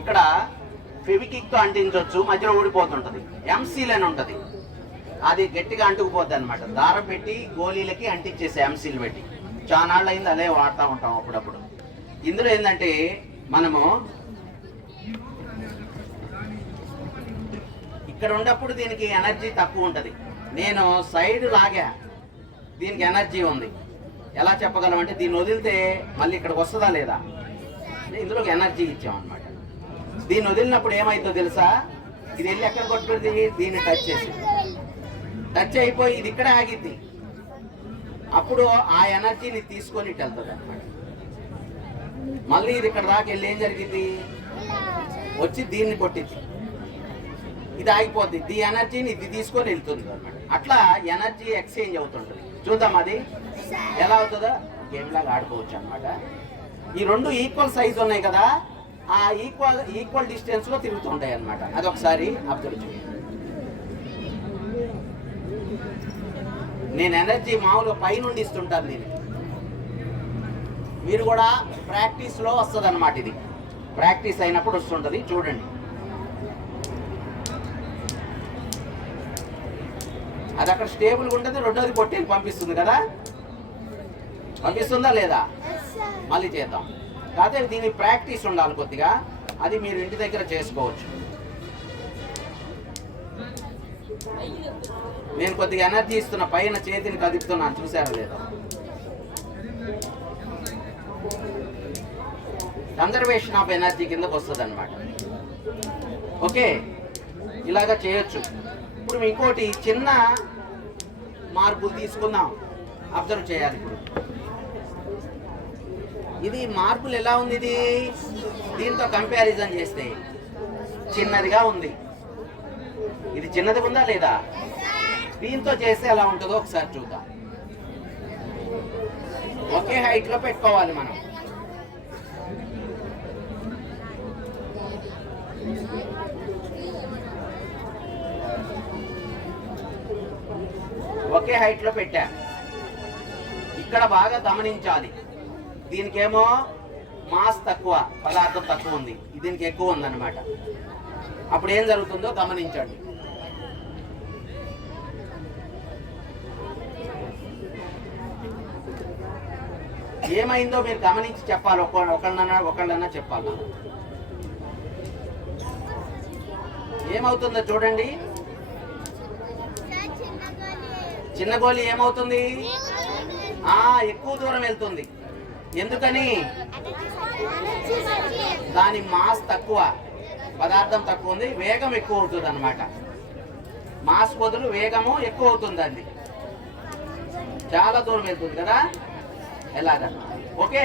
ఇక్కడ ఫెవికిక్తో అంటించవచ్చు, మధ్యలో ఊడిపోతుంటుంది. ఎంసీల్ అని ఉంటుంది, అది గట్టిగా అంటుకుపోద్ది అనమాట. దారం పెట్టి గోళీలకి అంటించేసే ఎంసీల్ పెట్టి చానాళ్ళు అయింది, అదే వాడుతూ ఉంటాం అప్పుడప్పుడు. ఇందులో ఏంటంటే మనము ఇక్కడ ఉన్నప్పుడు దీనికి ఎనర్జీ తక్కువ ఉంటుంది. నేను సైడ్ లాగా దీనికి ఎనర్జీ ఉంది. ఎలా చెప్పగలం అంటే దీన్ని వదిలితే మళ్ళీ ఇక్కడికి వస్తుందా లేదా, ఇందులోకి ఎనర్జీ ఇచ్చామన్నమాట. దీన్ని వదిలినప్పుడు ఏమైందో తెలుసా, ఇది వెళ్ళి ఎక్కడ కొట్టుకుంటుంది, దీన్ని టచ్ అయిపోయి ఇది ఇక్కడే ఆగిద్ది. అప్పుడు ఆ ఎనర్జీని తీసుకొని ఇటు వెళ్తుంది అనమాట. మళ్ళీ ఇది ఇక్కడ దాకా వెళ్ళి ఏం జరిగింది, వచ్చి దీన్ని కొట్టింది, ఇది ఆగిపోద్ది. ఈ ఎనర్జీని ఇది తీసుకొని వెళ్తుంది అనమాట. అట్లా ఎనర్జీ ఎక్స్చేంజ్ అవుతుంటుంది. చూద్దాం అది ఎలా అవుతుందో, గేమ్ లాగా ఆడుకోవచ్చు అనమాట. ఈ రెండు ఈక్వల్ సైజ్ ఉన్నాయి కదా, ఆ ఈక్వల్ డిస్టెన్స్ లో తిరుగుతుంటాయి అనమాట. అది ఒకసారి అబ్జర్వ్ చేయండి. నేను ఎనర్జీ మామూలుగా పైనుండి ఇస్తుంటాను దీనికి. మీరు కూడా ప్రాక్టీస్లో వస్తుంది అనమాట. ఇది ప్రాక్టీస్ అయినప్పుడు వస్తుంటుంది. చూడండి, అది అక్కడ స్టేబుల్గా ఉంటుంది, రెండోది కొట్టి పంపిస్తుంది కదా, పంపిస్తుందా లేదా, మళ్ళీ చేద్దాం. కాకపోతే దీని ప్రాక్టీస్ ఉండాలి కొద్దిగా, అది మీరు ఇంటి దగ్గర చేసుకోవచ్చు. నేను కొద్దిగా ఎనర్జీ ఇస్తున్న, పైన చేతిని కదుపుతున్నాను, చూసారా లేదా. కన్జర్వేషన్ ఆఫ్ ఎనర్జీ కిందకు వస్తుంది అనమాట. ఓకే, ఇలాగా చేయొచ్చు. ఇప్పుడు ఇంకోటి చిన్న మార్పులు తీసుకుందాం, అబ్జర్వ్ చేయాలి. ఇప్పుడు ఇది మార్పులు ఎలా ఉంది, ఇది దీంతో కంపారిజన్ చేస్తే చిన్నదిగా ఉంది. ఇది చిన్నదిగా ఉందా లేదా, దీంతో చేస్తే ఎలా ఉంటుందో ఒకసారి చూద్దాం. ఒకే హైట్ లో పెట్టుకోవాలి మనం. ఒకే హైట్ లో పెట్టా. ఇక్కడ బాగా గమనించాలి, దీనికేమో మాస్ తక్కువ, పదార్థం తక్కువ ఉంది, దీనికి ఎక్కువ ఉందన్నమాట. అప్పుడు ఏం జరుగుతుందో గమనించండి. ఏమైందో మీరు గమనించి చెప్పాలి. ఒకళ్ళన్నా చెప్పాలి. ఏమవుతుందో చూడండి. చిన్న గోళీ ఏమవుతుంది, ఎక్కువ దూరం వెళ్తుంది. ఎందుకని, దాని మాస్ తక్కువ, పదార్థం తక్కువ ఉంది, వేగం ఎక్కువ అవుతుంది అనమాట. మాస్ బదులు వేగము ఎక్కువ అవుతుంది, అది చాలా దూరం వెళ్తుంది కదా. ఎలాగా, ఓకే.